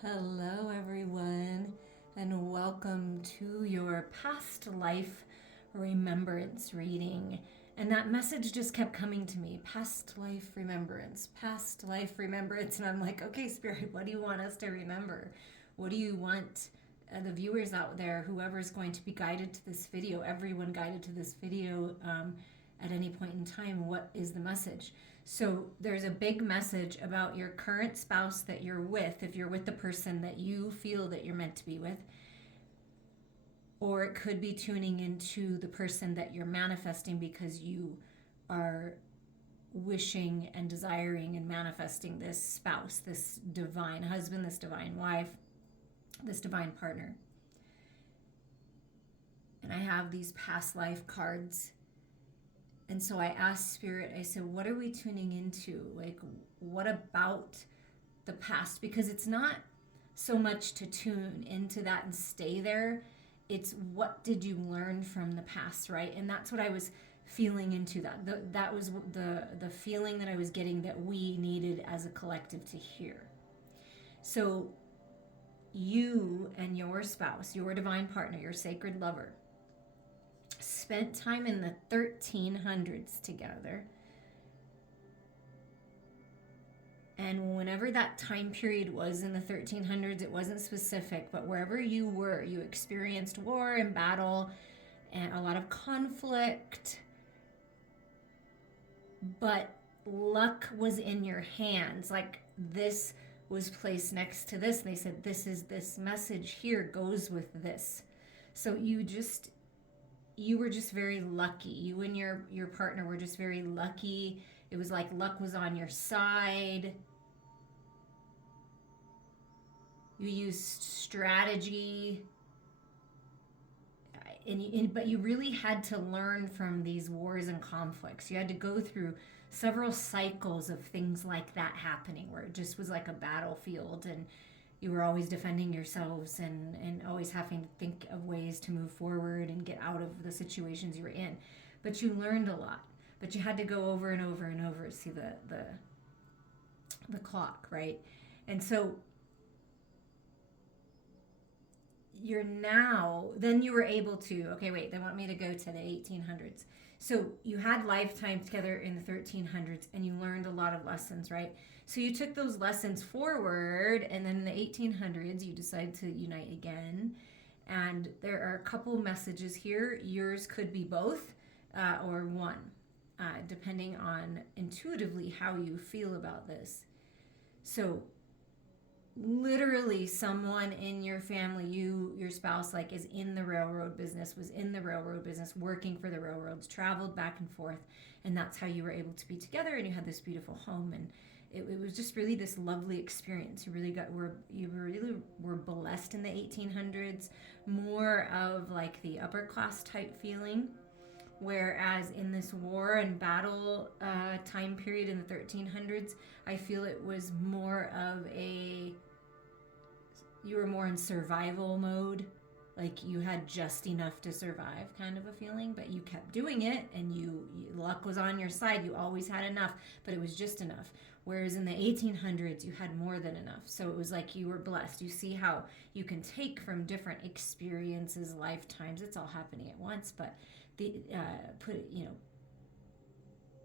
Hello, everyone, and welcome to your past life remembrance reading. And that message just kept coming to me, past life remembrance, past life remembrance. And I'm like, okay, Spirit, what do you want us to remember? What do you want the viewers out there, whoever's going to be guided to this video, everyone guided to this video at any point in time, what is the message? So there's a big message about your current spouse that you're with, if you're with the person that you feel that you're meant to be with, or it could be tuning into the person that you're manifesting because you are wishing and desiring and manifesting this spouse, this divine husband, this divine wife, this divine partner. And I have these past life cards. And so I asked Spirit, I said, what are we tuning into? Like, what about the past? Because it's not so much to tune into that and stay there. It's what did you learn from the past, right? And that's what I was feeling into that. That was the feeling that I was getting that we needed as a collective to hear. So you and your spouse, your divine partner, your sacred lover, spent time in the 1300s together. And whenever that time period was in the 1300s, it wasn't specific, but wherever you were, you experienced war and battle and a lot of conflict. But luck was in your hands. Like this was placed next to this. And they said, this message here goes with this. So you were just very lucky. You and your partner were just very lucky. It was like luck was on your side. You used strategy. But you really had to learn from these wars and conflicts. You had to go through several cycles of things like that happening where it just was like a battlefield and you were always defending yourselves and always having to think of ways to move forward and get out of the situations you were in. But you learned a lot. But you had to go over and over and over to see the clock, right? And so then you were able to, okay, wait, they want me to go to the 1800s. So you had lifetime together in the 1300s and you learned a lot of lessons, right? So you took those lessons forward, and then in the 1800s, you decided to unite again. And there are a couple messages here. Yours could be both or one, depending on intuitively how you feel about this. So literally someone in your family, your spouse, like is in the railroad business, was in the railroad business, working for the railroads, traveled back and forth, and that's how you were able to be together and you had this beautiful home. And it was just really this lovely experience. You really were blessed in the 1800s, more of like the upper class type feeling, whereas in this war and battle time period in the 1300s, I feel it was more of you were more in survival mode. Like you had just enough to survive kind of a feeling, but you kept doing it and luck was on your side. You always had enough, but it was just enough. Whereas in the 1800s, you had more than enough. So it was like you were blessed. You see how you can take from different experiences, lifetimes. It's all happening at once, but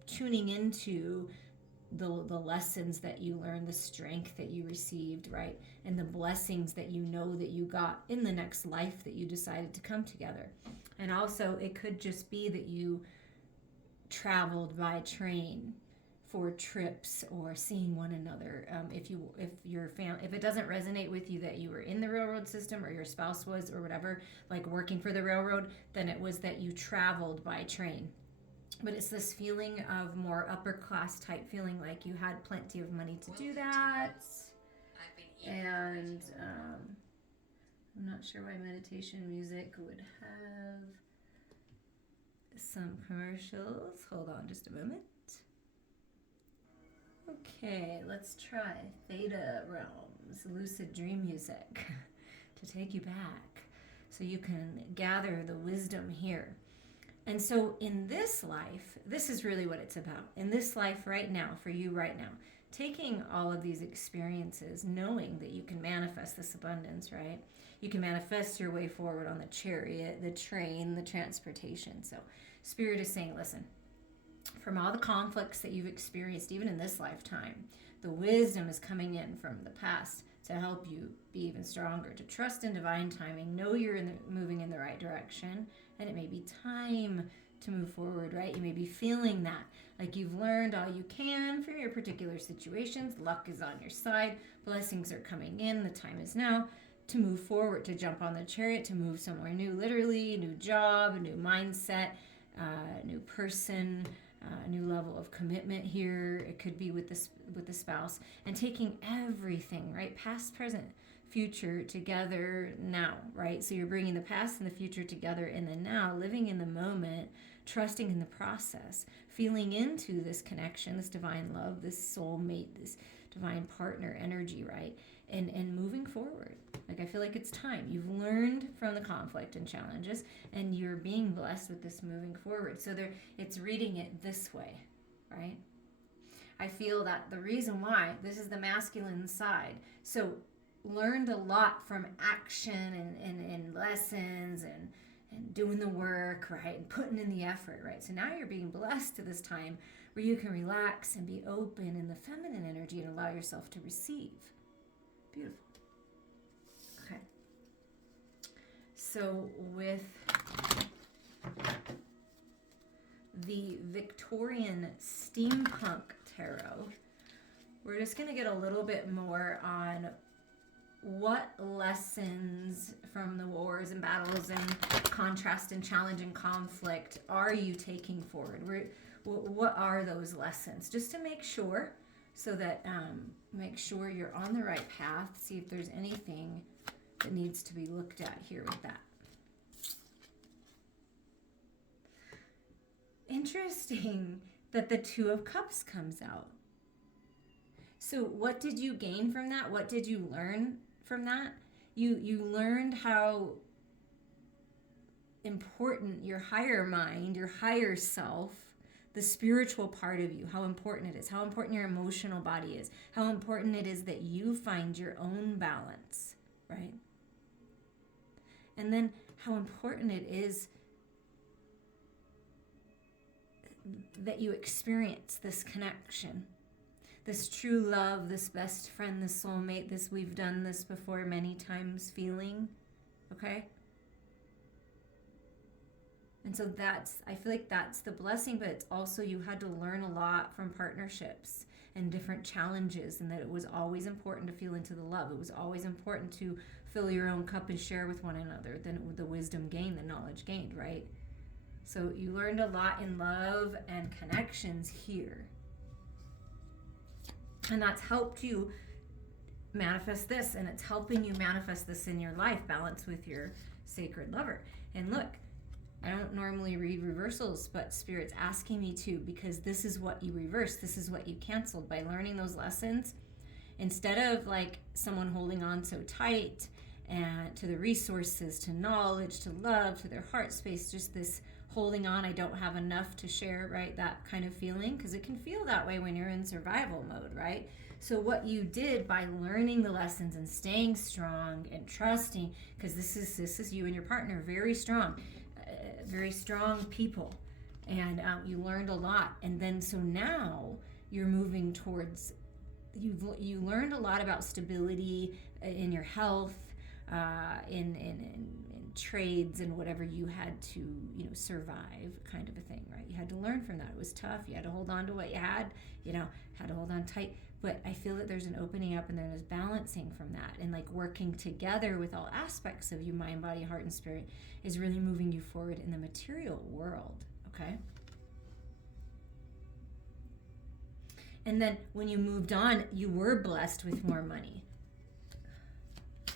tuning into the lessons that you learned, the strength that you received, right? And the blessings that you know that you got in the next life that you decided to come together. And also it could just be that you traveled by train for trips or seeing one another. If it doesn't resonate with you that you were in the railroad system or your spouse was or whatever, like working for the railroad, then it was that you traveled by train. But it's this feeling of more upper class type feeling, like you had plenty of money to do that. And I'm not sure why meditation music would have some commercials. Hold on just a moment. Okay, let's try Theta Realms, lucid dream music to take you back so you can gather the wisdom here. And so in this life, this is really what it's about. In this life right now, for you right now, taking all of these experiences, knowing that you can manifest this abundance, right? You can manifest your way forward on the chariot, the train, the transportation. So Spirit is saying, listen, from all the conflicts that you've experienced, even in this lifetime, the wisdom is coming in from the past to help you be even stronger, to trust in divine timing, know you're moving in the right direction, and it may be time to move forward, right? You may be feeling that, like you've learned all you can from your particular situations. Luck is on your side. Blessings are coming in. The time is now to move forward, to jump on the chariot, to move somewhere new, literally, new job, a new mindset, new person, a new level of commitment here. It could be with the spouse, and taking everything, right, past, present, future together now, right? So you're bringing the past and the future together in the now, living in the moment, trusting in the process, feeling into this connection, this divine love, this soulmate, this divine partner energy, right? And moving forward. Like, I feel like it's time. You've learned from the conflict and challenges, and you're being blessed with this moving forward. So it's reading it this way, right? I feel that the reason why, this is the masculine side. So learned a lot from action and lessons and doing the work, right? And putting in the effort, right? So now you're being blessed to this time where you can relax and be open in the feminine energy and allow yourself to receive. Beautiful. Okay. So with the Victorian Steampunk Tarot, we're just going to get a little bit more on what lessons from the wars and battles and contrast and challenge and conflict are you taking forward? What are those lessons? Just to make sure, so that make sure you're on the right path. See if there's anything that needs to be looked at here with that. Interesting that the Two of Cups comes out. So what did you gain from that? What did you learn from that? You learned how important your higher mind, your higher self, the spiritual part of you, how important it is, how important your emotional body is, how important it is that you find your own balance, right? And then how important it is that you experience this connection, this true love, this best friend, this soulmate, this we've done this before many times feeling, okay? And so I feel like that's the blessing, but it's also you had to learn a lot from partnerships and different challenges, and that it was always important to feel into the love. It was always important to fill your own cup and share with one another, then the wisdom gained, the knowledge gained, right? So you learned a lot in love and connections here. And that's helped you manifest this, and it's helping you manifest this in your life, balance with your sacred lover. And look, I don't normally read reversals, but Spirit's asking me to, because this is what you reversed. This is what you canceled by learning those lessons. Instead of like someone holding on so tight and to the resources, to knowledge, to love, to their heart space, just this holding on, I don't have enough to share, right? That kind of feeling, because it can feel that way when you're in survival mode, right? So what you did by learning the lessons and staying strong and trusting, because this is you and your partner, very strong people, and you learned a lot. And then so now you're moving towards, you learned a lot about stability in your health, in trades and whatever you had to survive, kind of a thing, right? You had to learn from that. It was tough. You had to hold on to what you had, had to hold on tight. But I feel that there's an opening up and there's balancing from that, and like working together with all aspects of you, mind, body, heart, and spirit, is really moving you forward in the material world, okay? And then when you moved on, you were blessed with more money.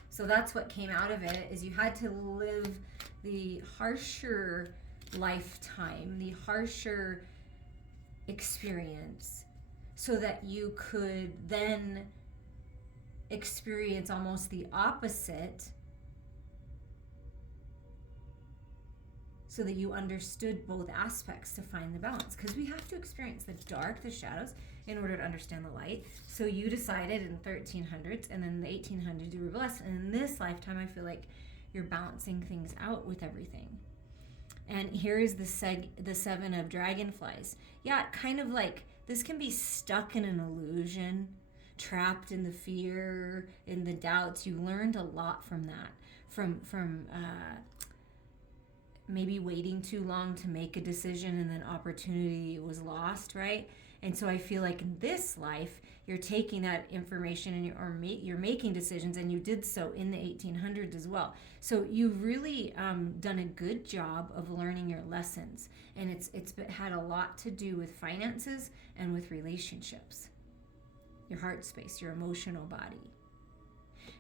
So that's what came out of it, is you had to live the harsher lifetime, the harsher experience, so that you could then experience almost the opposite, so that you understood both aspects to find the balance. Because we have to experience the dark, the shadows, in order to understand the light. So you decided in 1300s, and then the 1800s you were blessed. And in this lifetime, I feel like you're balancing things out with everything. And here is the seven of dragonflies. Yeah, kind of like this can be stuck in an illusion, trapped in the fear, in the doubts. You learned a lot from that, from maybe waiting too long to make a decision and then opportunity was lost, right? And so I feel like in this life, you're taking that information and you're making decisions, and you did so in the 1800s as well. So you've really done a good job of learning your lessons, and it's had a lot to do with finances and with relationships, your heart space, your emotional body.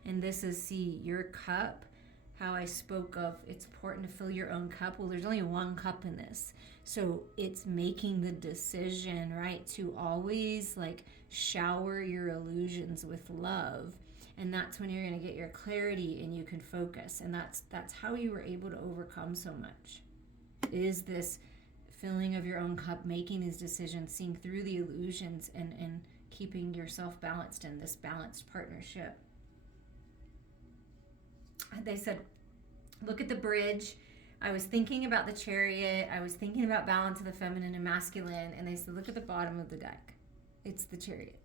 And this is, see, your cup, how I spoke of, it's important to fill your own cup. Well, there's only one cup in this. So it's making the decision, right, to always like shower your illusions with love. And that's when you're going to get your clarity and you can focus. And that's how you were able to overcome so much. Is this filling of your own cup, making these decisions, seeing through the illusions, and keeping yourself balanced in this balanced partnership. They said, look at the bridge. I was thinking about the chariot. I was thinking about balance of the feminine and masculine. And they said, look at the bottom of the deck. It's the chariot.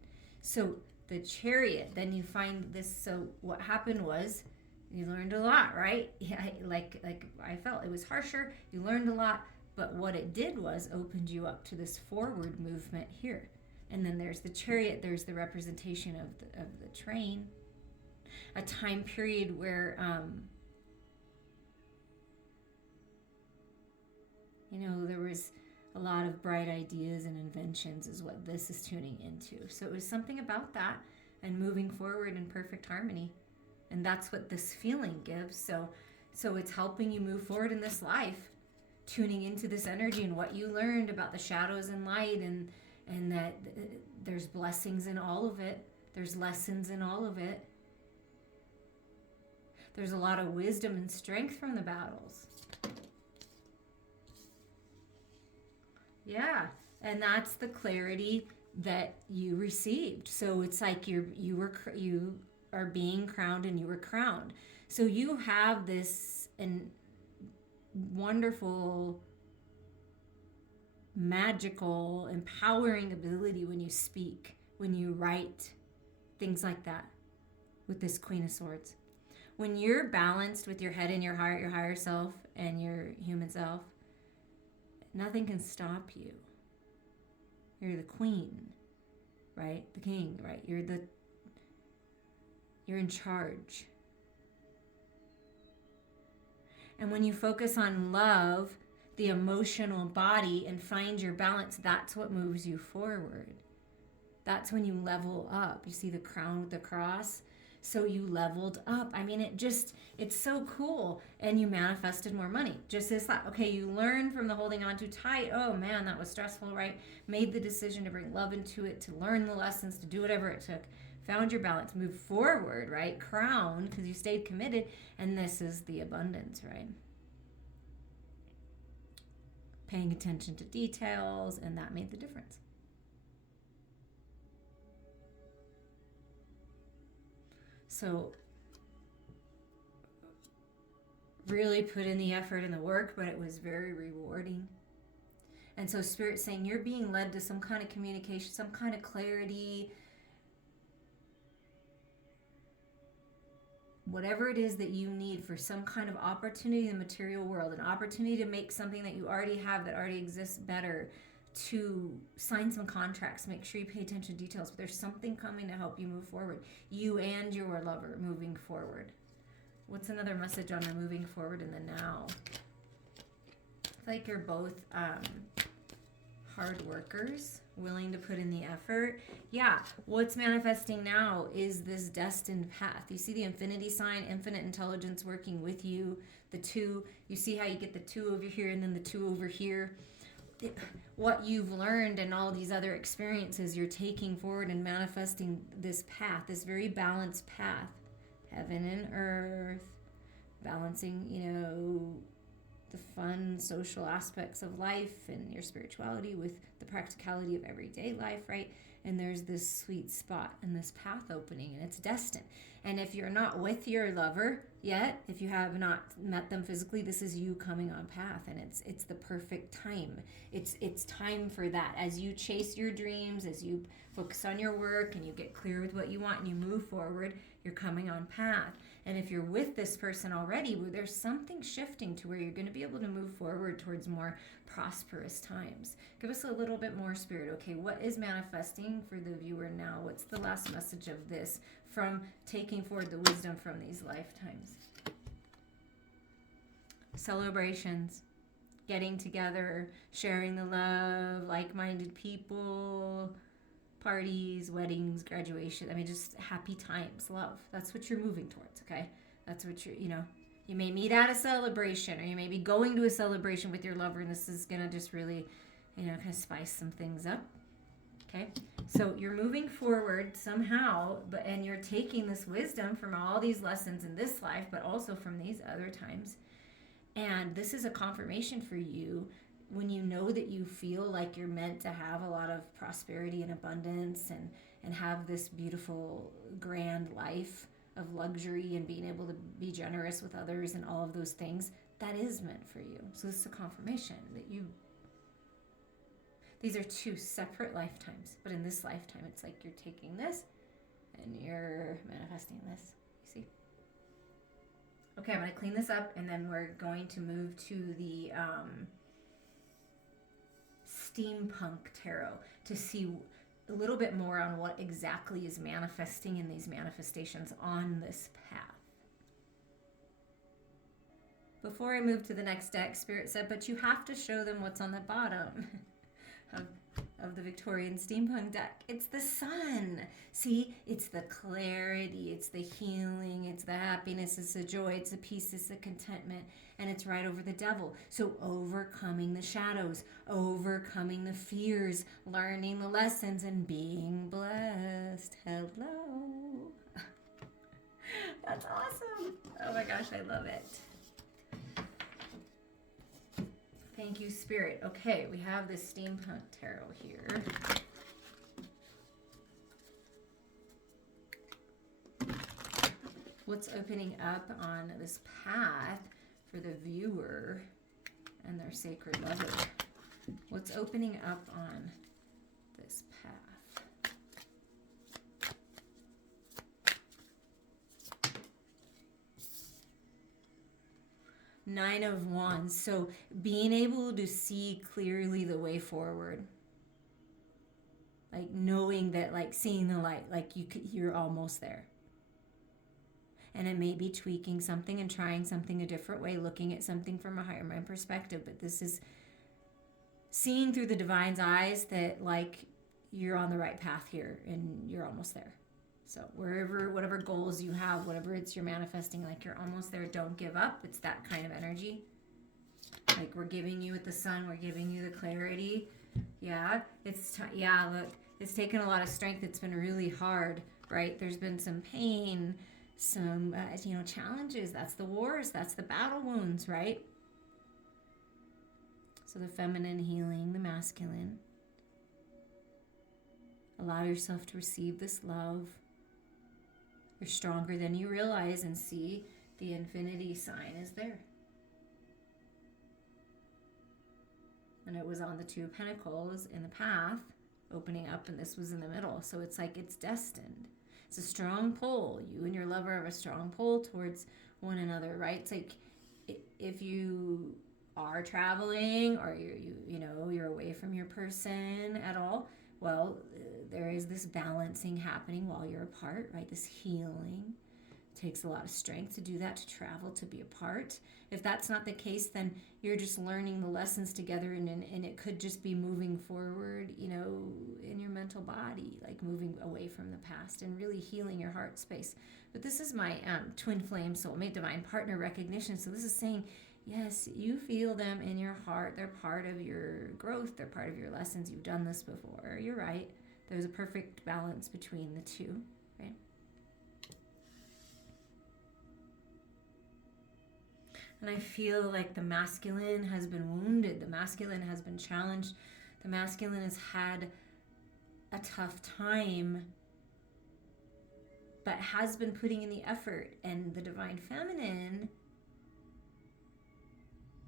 So the chariot, then you find this. So what happened was you learned a lot, right? Yeah, like I felt it was harsher. You learned a lot. But what it did was opened you up to this forward movement here. And then there's the chariot. There's the representation of the train. A time period where, there was a lot of bright ideas and inventions is what this is tuning into. So it was something about that and moving forward in perfect harmony. And that's what this feeling gives. So it's helping you move forward in this life, tuning into this energy and what you learned about the shadows and light, and that there's blessings in all of it. There's lessons in all of it. There's a lot of wisdom and strength from the battles. Yeah, and that's the clarity that you received. So it's like you are being crowned, and you were crowned. So you have this wonderful, magical, empowering ability when you speak, when you write, things like that, with this Queen of Swords. When you're balanced with your head and your heart, your higher self and your human self, nothing can stop you. You're the queen, right? The king, right? You're in charge. And when you focus on love, the emotional body, and find your balance, that's what moves you forward. That's when you level up. You see the crown with the cross? So you leveled up. I mean, it's so cool. And you manifested more money. Just as that, okay, you learned from the holding on too tight. Oh man, that was stressful, right? Made the decision to bring love into it, to learn the lessons, to do whatever it took. Found your balance, moved forward, right? Crowned, because you stayed committed. And this is the abundance, right? Paying attention to details, and that made the difference. So really put in the effort and the work, but it was very rewarding. And so Spirit's saying you're being led to some kind of communication, some kind of clarity, whatever it is that you need for some kind of opportunity in the material world, an opportunity to make something that you already have, that already exists, better, to sign some contracts. Make sure you pay attention to details, but there's something coming to help you move forward, you and your lover moving forward. What's another message on the moving forward in the now? It's like you're both hard workers, willing to put in the effort. Yeah, what's manifesting now is this destined path. You see the infinity sign, infinite intelligence working with you, the two. You see how you get the two over here and then the two over here. What you've learned and all these other experiences, you're taking forward and manifesting this path, this very balanced path. Heaven and earth, balancing, the fun social aspects of life and your spirituality with the practicality of everyday life, right? and there's this sweet spot and this path opening, and it's destined. And if you're not with your lover yet, if you have not met them physically, this is you coming on path, and it's the perfect time. It's time for that. As you chase your dreams, as you focus on your work and you get clear with what you want and you move forward, you're coming on path. And if you're with this person already, well, there's something shifting to where you're going to be able to move forward towards more prosperous times. Give us a little bit more, Spirit. Okay, what is manifesting for the viewer now? What's the last message of this from taking forward the wisdom from these lifetimes? Celebrations, getting together, sharing the love, like-minded people, parties, weddings, graduation. I mean, just happy times, love. That's what you're moving towards, okay? That's what you're, you may meet at a celebration, or you may be going to a celebration with your lover, and this is going to just really, kind of spice some things up, okay? So you're moving forward somehow, and you're taking this wisdom from all these lessons in this life, but also from these other times. And this is a confirmation for you when you know that you feel like you're meant to have a lot of prosperity and abundance and have this beautiful, grand life of luxury and being able to be generous with others and all of those things. That is meant for you. So this is a confirmation that these are two separate lifetimes, but in this lifetime, it's like you're taking this and you're manifesting this. You see? Okay, I'm going to clean this up, and then we're going to move to the steampunk tarot to see a little bit more on what exactly is manifesting in these manifestations on this path. Before I move to the next deck, Spirit said, but you have to show them what's on the bottom of the Victorian steampunk deck. It's the sun. See, it's the clarity, it's the healing, it's the happiness, it's the joy, it's the peace, it's the contentment, and it's right over the devil. So overcoming the shadows, overcoming the fears, learning the lessons, and being blessed. Hello. That's awesome. Oh my gosh, I love it. Thank you, Spirit. Okay, we have this steampunk tarot here. What's opening up on this path for the viewer and their sacred lover? What's opening up on this path? Nine of Wands. So being able to see clearly the way forward. Like knowing that, like seeing the light, like you're almost there. And it may be tweaking something and trying something a different way, looking at something from a higher mind perspective. But this is seeing through the divine's eyes that like you're on the right path here and you're almost there. So whatever goals you have, whatever it's you're manifesting, like you're almost there, don't give up. It's that kind of energy. Like we're giving you with the sun, we're giving you the clarity. Yeah, look, it's taken a lot of strength. It's been really hard, right? There's been some pain, some, challenges. That's the wars, that's the battle wounds, right? So the feminine healing, the masculine. Allow yourself to receive this love. You're stronger than you realize, and see the infinity sign is there. And it was on the Two of Pentacles in the path, opening up, and this was in the middle. So it's like it's destined. It's a strong pull. You and your lover have a strong pull towards one another, right? It's like if you are traveling or you're away from your person at all, well, there is this balancing happening while you're apart, right? This healing. It takes a lot of strength to do that, to travel, to be apart. If that's not the case, then you're just learning the lessons together, and it could just be moving forward, in your mental body, like moving away from the past and really healing your heart space. But this is my twin flame soulmate divine partner recognition. So this is saying, yes, you feel them in your heart. They're part of your growth. They're part of your lessons. You've done this before. You're right. There's a perfect balance between the two, right? And I feel like the masculine has been wounded. The masculine has been challenged. The masculine has had a tough time, but has been putting in the effort, and the divine feminine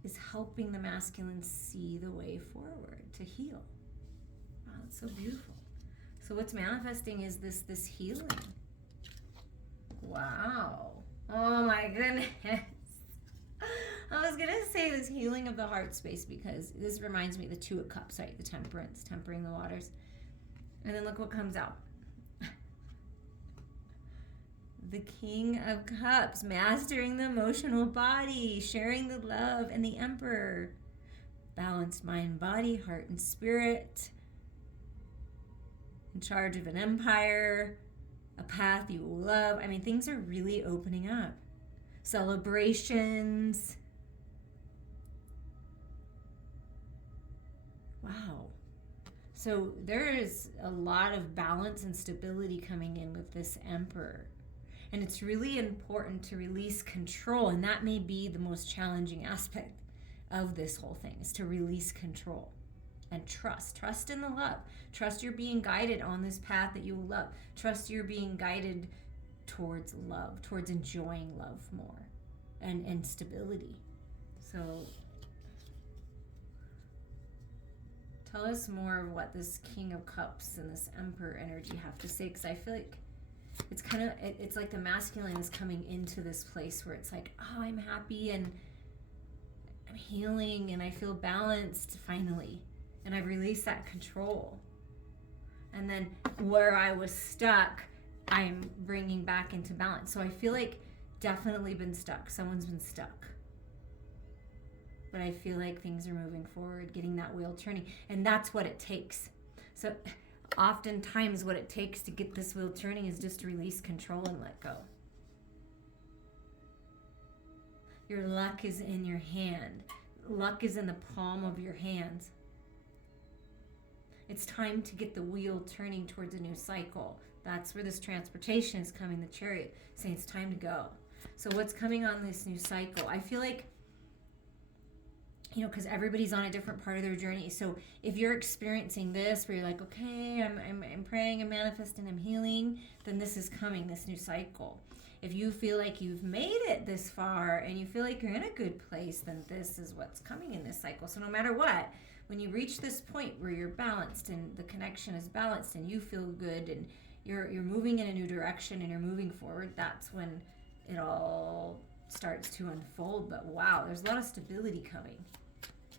is helping the masculine see the way forward to heal. Wow, it's so beautiful. So what's manifesting is this healing. Wow. Oh my goodness. I was going to say this healing of the heart space, because this reminds me of the Two of Cups, right? The temperance, tempering the waters. And then look what comes out. The King of Cups, mastering the emotional body, sharing the love, and the Emperor. Balanced mind, body, heart, and spirit. In charge of an empire, a path you love. I mean, things are really opening up. Celebrations. Wow. So there is a lot of balance and stability coming in with this Emperor. And it's really important to release control. And that may be the most challenging aspect of this whole thing, is to release control and trust. Trust in the love. Trust you're being guided on this path that you will love. Trust you're being guided towards love, towards enjoying love more, and stability. So tell us more of what this King of Cups and this Emperor energy have to say, because I feel like it's kind of, it's like the masculine is coming into this place where it's like, oh, I'm happy and I'm healing and I feel balanced finally, and I've released that control. And then where I was stuck, I'm bringing back into balance. So I feel like definitely been stuck. Someone's been stuck. But I feel like things are moving forward, getting that wheel turning. And that's what it takes. So oftentimes what it takes to get this wheel turning is just to release control and let go. Your luck is in your hand. Luck is in the palm of your hands. It's time to get the wheel turning towards a new cycle. That's where this transportation is coming, the Chariot, saying it's time to go. So what's coming on this new cycle? I feel like, because everybody's on a different part of their journey. So if you're experiencing this, where you're like, okay, I'm praying, I'm manifesting, I'm healing, then this is coming, this new cycle. If you feel like you've made it this far and you feel like you're in a good place, then this is what's coming in this cycle. So no matter what, when you reach this point where you're balanced and the connection is balanced and you feel good and you're moving in a new direction and you're moving forward, that's when it all starts to unfold. But wow, there's a lot of stability coming.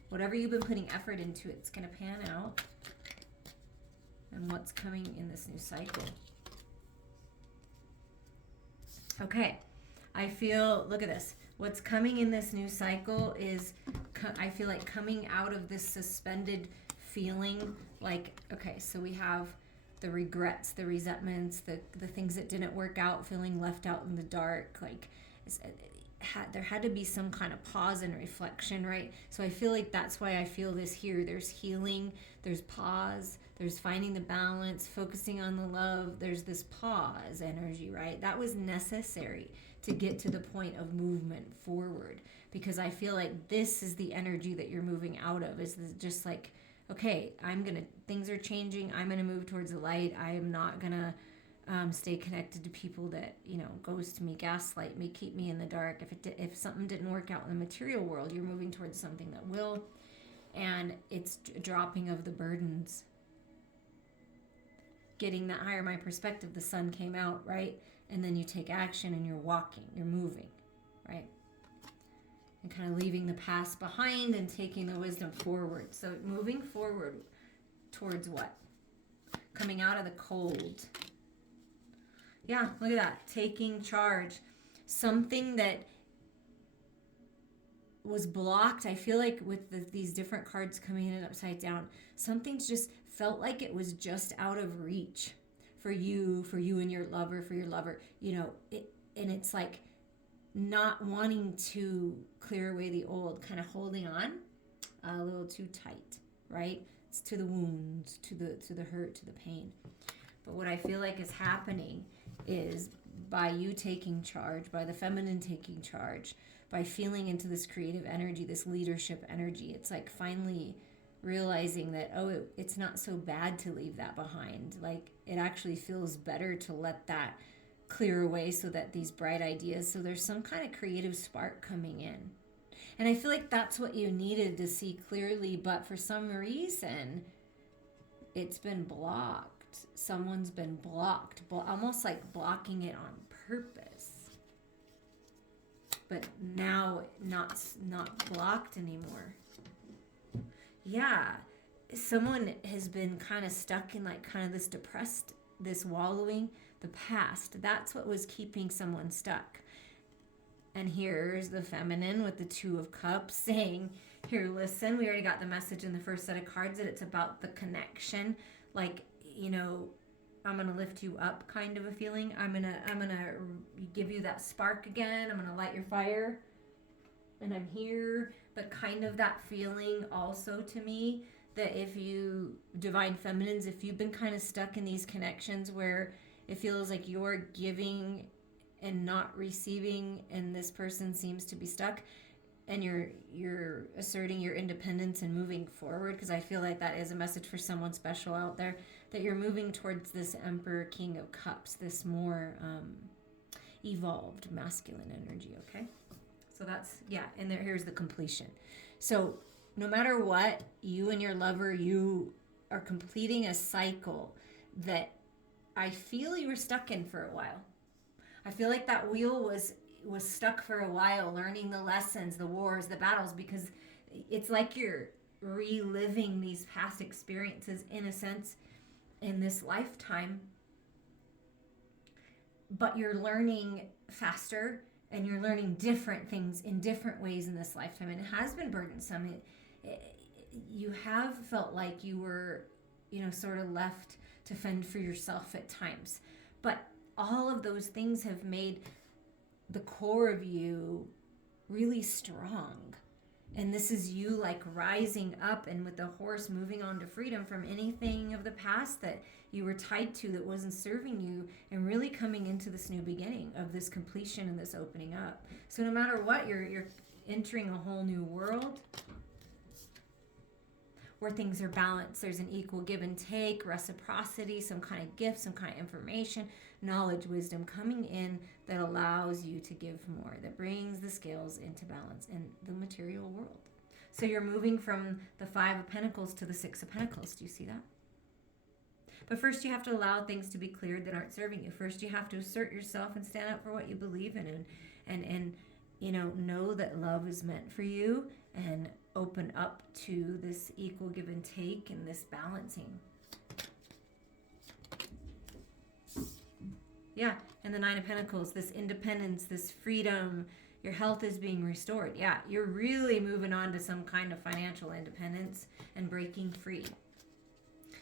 Whatever you've been putting effort into, it's going to pan out. And what's coming in this new cycle? Okay, I feel, look at this. What's coming in this new cycle is, I feel like coming out of this suspended feeling like, okay, so we have the regrets, the resentments, the things that didn't work out, feeling left out in the dark, like there had to be some kind of pause and reflection, right? So I feel like that's why I feel this here. There's healing, there's pause, there's finding the balance, focusing on the love. There's this pause energy, right? That was necessary to get to the point of movement forward, because I feel like this is the energy that you're moving out of, is just like, okay, things are changing. I'm going to move towards the light. I am not going to stay connected to people that, ghost me, gaslight me, keep me in the dark. If something didn't work out in the material world, you're moving towards something that will, and it's dropping of the burdens. Getting that higher mind perspective, the sun came out, right? And then you take action and you're walking, you're moving, right? And kind of leaving the past behind and taking the wisdom forward. So moving forward towards what? Coming out of the cold. Yeah, look at that. Taking charge. Something that was blocked. I feel like with these different cards coming in upside down, something's just felt like it was just out of reach for you and your lover, for your lover. And it's like not wanting to clear away the old, kind of holding on a little too tight, right? It's to the wounds, to the hurt, to the pain. But what I feel like is happening is, by you taking charge, by the feminine taking charge, by feeling into this creative energy, this leadership energy, it's like finally realizing that, oh, it's not so bad to leave that behind. Like, it actually feels better to let that clear away so that these bright ideas, so there's some kind of creative spark coming in. And I feel like that's what you needed to see clearly, but for some reason, it's been blocked. Someone's been blocked, almost like blocking it on purpose. But now not blocked anymore. Yeah, someone has been kind of stuck in like kind of this depressed, this wallowing, the past. That's what was keeping someone stuck. And here's the feminine with the Two of Cups saying, here, listen, we already got the message in the first set of cards that it's about the connection. Like, you know, I'm going to lift you up kind of a feeling. I'm going to give you that spark again. I'm going to light your fire. And I'm here. But kind of that feeling also to me that if you, divine feminines, if you've been kind of stuck in these connections where it feels like you're giving and not receiving, and this person seems to be stuck, and you're asserting your independence and moving forward, because I feel like that is a message for someone special out there, that you're moving towards this Emperor King of Cups, this more evolved masculine energy, okay? So that's, yeah, and here's the completion. So no matter what, you and your lover, you are completing a cycle that I feel you were stuck in for a while. I feel like that wheel was stuck for a while, learning the lessons, the wars, the battles, because it's like you're reliving these past experiences in a sense in this lifetime, but you're learning faster and you're learning different things in different ways in this lifetime. And it has been burdensome. You have felt like you were, sort of left to fend for yourself at times. But all of those things have made the core of you really strong. And this is you like rising up and with the horse moving on to freedom from anything of the past that you were tied to that wasn't serving you, and really coming into this new beginning of this completion and this opening up. So no matter what, you're entering a whole new world where things are balanced. There's an equal give and take, reciprocity, some kind of gift, some kind of information, knowledge, wisdom coming in that allows you to give more, that brings the scales into balance in the material world. So you're moving from the Five of Pentacles to the Six of Pentacles. Do you see that? But first you have to allow things to be cleared that aren't serving you. First you have to assert yourself and stand up for what you believe in, and know that love is meant for you, and open up to this equal give and take and this balancing. Yeah, and the Nine of Pentacles, this independence, this freedom, your health is being restored. Yeah, you're really moving on to some kind of financial independence and breaking free.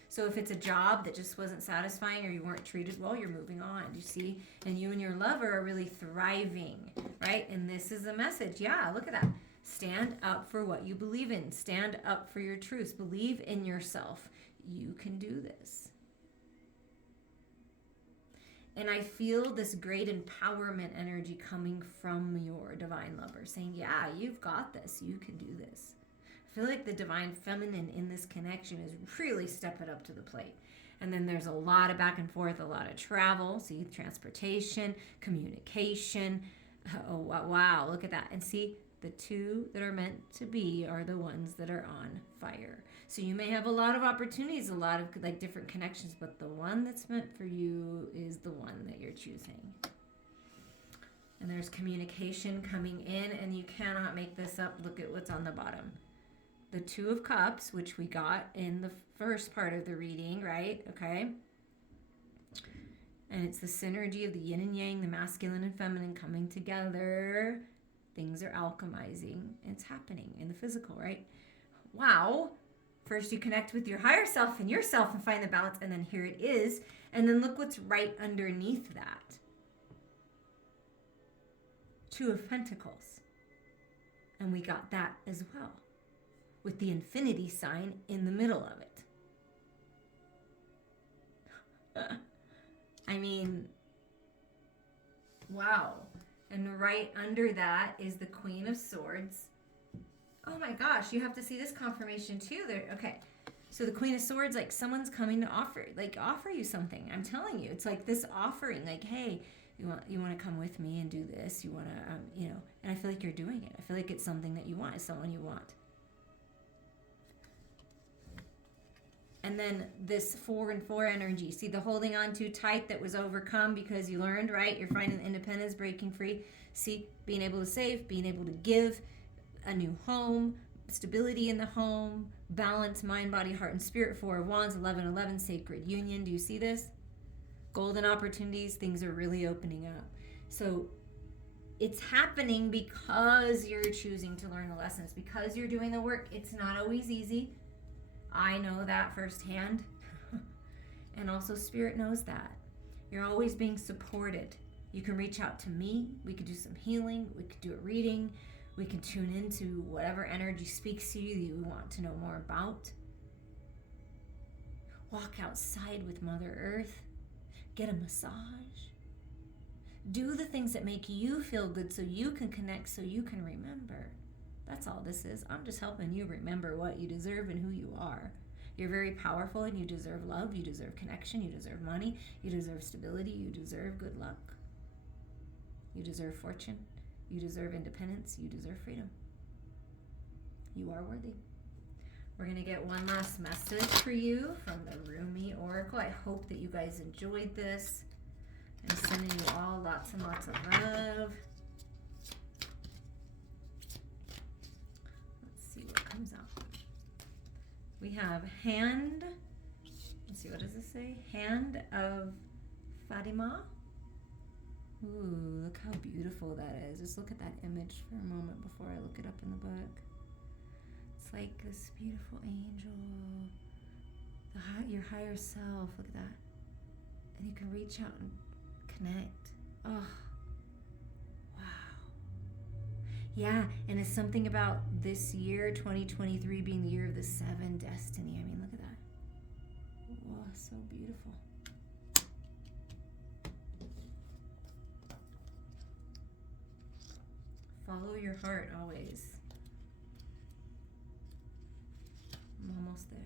So if it's a job that just wasn't satisfying or you weren't treated well, you're moving on, you see? And you and your lover are really thriving, right? And this is the message. Yeah, look at that. Stand up for what you believe in. Stand up for your truths. Believe in yourself. You can do this. And I feel this great empowerment energy coming from your divine lover saying, yeah, you've got this. You can do this. I feel like the divine feminine in this connection is really stepping up to the plate. And then there's a lot of back and forth, a lot of travel. See, transportation, communication. Oh, wow, look at that. And see, the two that are meant to be are the ones that are on fire. So you may have a lot of opportunities, a lot of like different connections, but the one that's meant for you is the one that you're choosing. And there's communication coming in, and you cannot make this up. Look at what's on the bottom. The Two of Cups, which we got in the first part of the reading, right? Okay. And it's the synergy of the yin and yang, the masculine and feminine coming together. Things are alchemizing. It's happening in the physical, right? Wow. First you connect with your higher self and yourself and find the balance, and then here it is. And then look what's right underneath that. Two of Pentacles. And we got that as well, with the infinity sign in the middle of it. I mean, wow. And right under that is the Queen of Swords. Oh my gosh, you have to see this confirmation too. There, okay. So the Queen of Swords, like someone's coming to offer you something. I'm telling you, it's like this offering, like, hey, you want to come with me and do this. You want to, and I feel like you're doing it. I feel like it's something that you want. It's someone you want. And then this 4 and 4 energy. See the holding on too tight that was overcome because you learned, right? You're finding independence, breaking free. See, being able to save, being able to give, a new home, stability in the home, balance, mind, body, heart, and spirit. 4 of Wands, 11, sacred union. Do you see this? Golden opportunities, things are really opening up. So it's happening because you're choosing to learn the lessons, because you're doing the work. It's not always easy. I know that firsthand. And also Spirit knows that. You're always being supported. You can reach out to me. We could do some healing. We could do a reading. We can tune into whatever energy speaks to you that you want to know more about. Walk outside with Mother Earth. Get a massage. Do the things that make you feel good so you can connect, so you can remember. That's all this is. I'm just helping you remember what you deserve and who you are. You're very powerful and you deserve love. You deserve connection. You deserve money. You deserve stability. You deserve good luck. You deserve fortune. You deserve independence. You deserve freedom. You are worthy. We're going to get one last message for you from the Rumi Oracle. I hope that you guys enjoyed this. I'm sending you all lots and lots of love. Let's see what comes out. We have hand. Let's see, what does it say? Hand of Fatima. Ooh, look how beautiful that is. Just look at that image for a moment before I look it up in the book. It's like this beautiful angel, your higher self. Look at that. And you can reach out and connect. Oh, wow. Yeah, and it's something about this year, 2023, being the year of the 7 destiny. I mean, look at that. Wow, so beautiful. Follow your heart always. I'm almost there.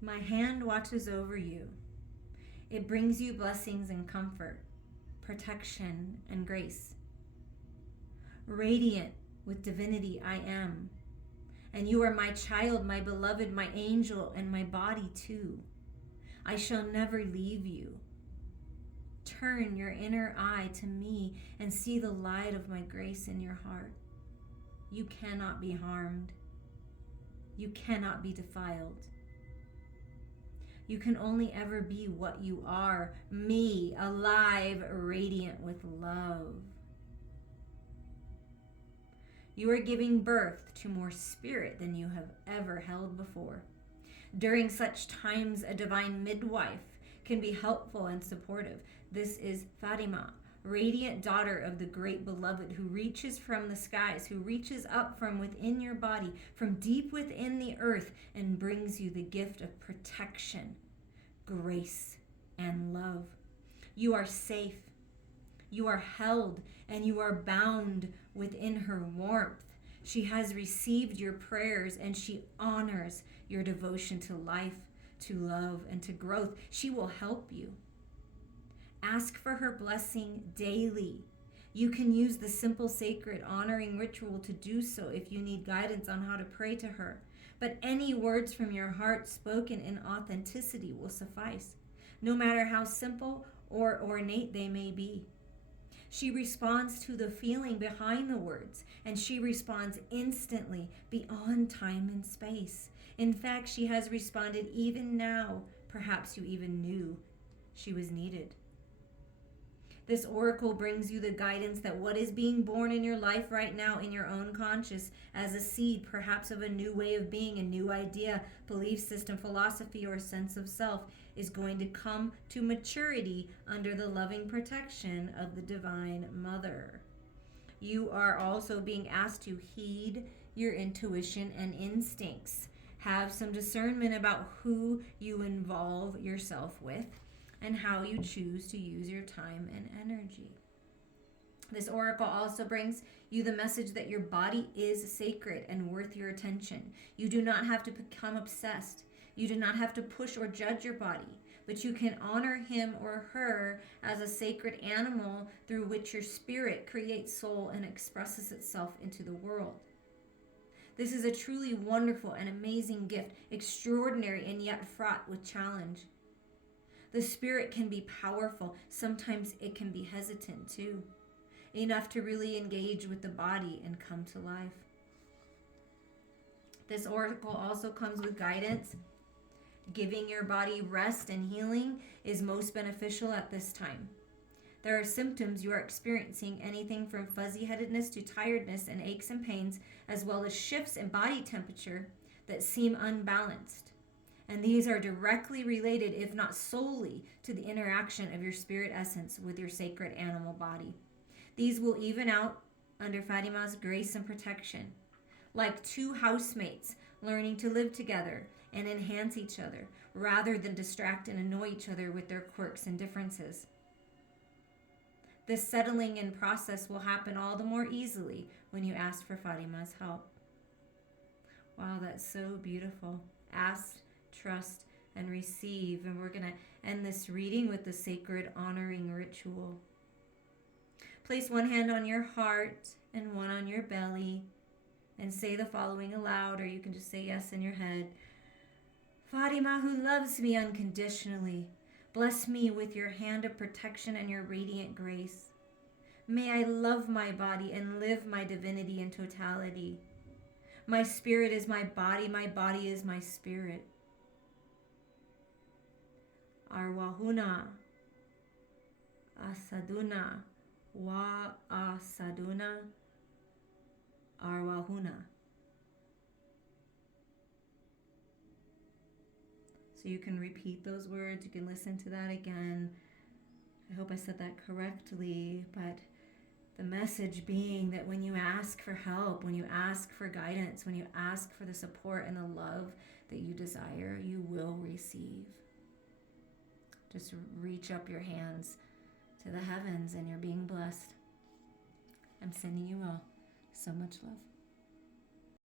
My hand watches over you. It brings you blessings and comfort, protection and grace. Radiant with divinity I am. And you are my child, my beloved, my angel, and my body too. I shall never leave you. Turn your inner eye to me and see the light of my grace in your heart. You cannot be harmed. You cannot be defiled. You can only ever be what you are, me, alive, radiant with love. You are giving birth to more spirit than you have ever held before. During such times, a divine midwife can be helpful and supportive. This is Fatima, radiant daughter of the great beloved who reaches from the skies, who reaches up from within your body, from deep within the earth, and brings you the gift of protection, grace, and love. You are safe. You are held, and you are bound within her warmth. She has received your prayers, and she honors your devotion to life, to love, and to growth. She will help you. Ask for her blessing daily. You can use the simple sacred honoring ritual to do so if you need guidance on how to pray to her. But any words from your heart spoken in authenticity will suffice, no matter how simple or ornate they may be. She responds to the feeling behind the words, and she responds instantly beyond time and space. In fact, she has responded even now. Perhaps you even knew she was needed. This oracle brings you the guidance that what is being born in your life right now in your own conscious as a seed, perhaps of a new way of being, a new idea, belief system, philosophy, or sense of self, is going to come to maturity under the loving protection of the Divine Mother. You are also being asked to heed your intuition and instincts. Have some discernment about who you involve yourself with and how you choose to use your time and energy. This oracle also brings you the message that your body is sacred and worth your attention. You do not have to become obsessed. You do not have to push or judge your body, but you can honor him or her as a sacred animal through which your spirit creates soul and expresses itself into the world. This is a truly wonderful and amazing gift, extraordinary and yet fraught with challenge. The spirit can be powerful. Sometimes it can be hesitant too, enough to really engage with the body and come to life. This oracle also comes with guidance. Giving your body rest and healing is most beneficial at this time. There are symptoms you are experiencing, anything from fuzzy-headedness to tiredness and aches and pains, as well as shifts in body temperature that seem unbalanced. And these are directly related, if not solely, to the interaction of your spirit essence with your sacred animal body. These will even out under Fatima's grace and protection, like two housemates learning to live together and enhance each other, rather than distract and annoy each other with their quirks and differences. This settling in process will happen all the more easily when you ask for Fatima's help. Wow, that's so beautiful. Ask, trust, and receive. And we're going to end this reading with the sacred honoring ritual. Place one hand on your heart and one on your belly and say the following aloud, or you can just say yes in your head. Fatima, who loves me unconditionally, bless me with your hand of protection and your radiant grace. May I love my body and live my divinity in totality. My spirit is my body is my spirit. Arwahuna, Asaduna, Wa Asaduna, Arwahuna. So you can repeat those words. You can listen to that again. I hope I said that correctly, but the message being that when you ask for help, when you ask for guidance, when you ask for the support and the love that you desire, you will receive. Just reach up your hands to the heavens and you're being blessed. I'm sending you all so much love.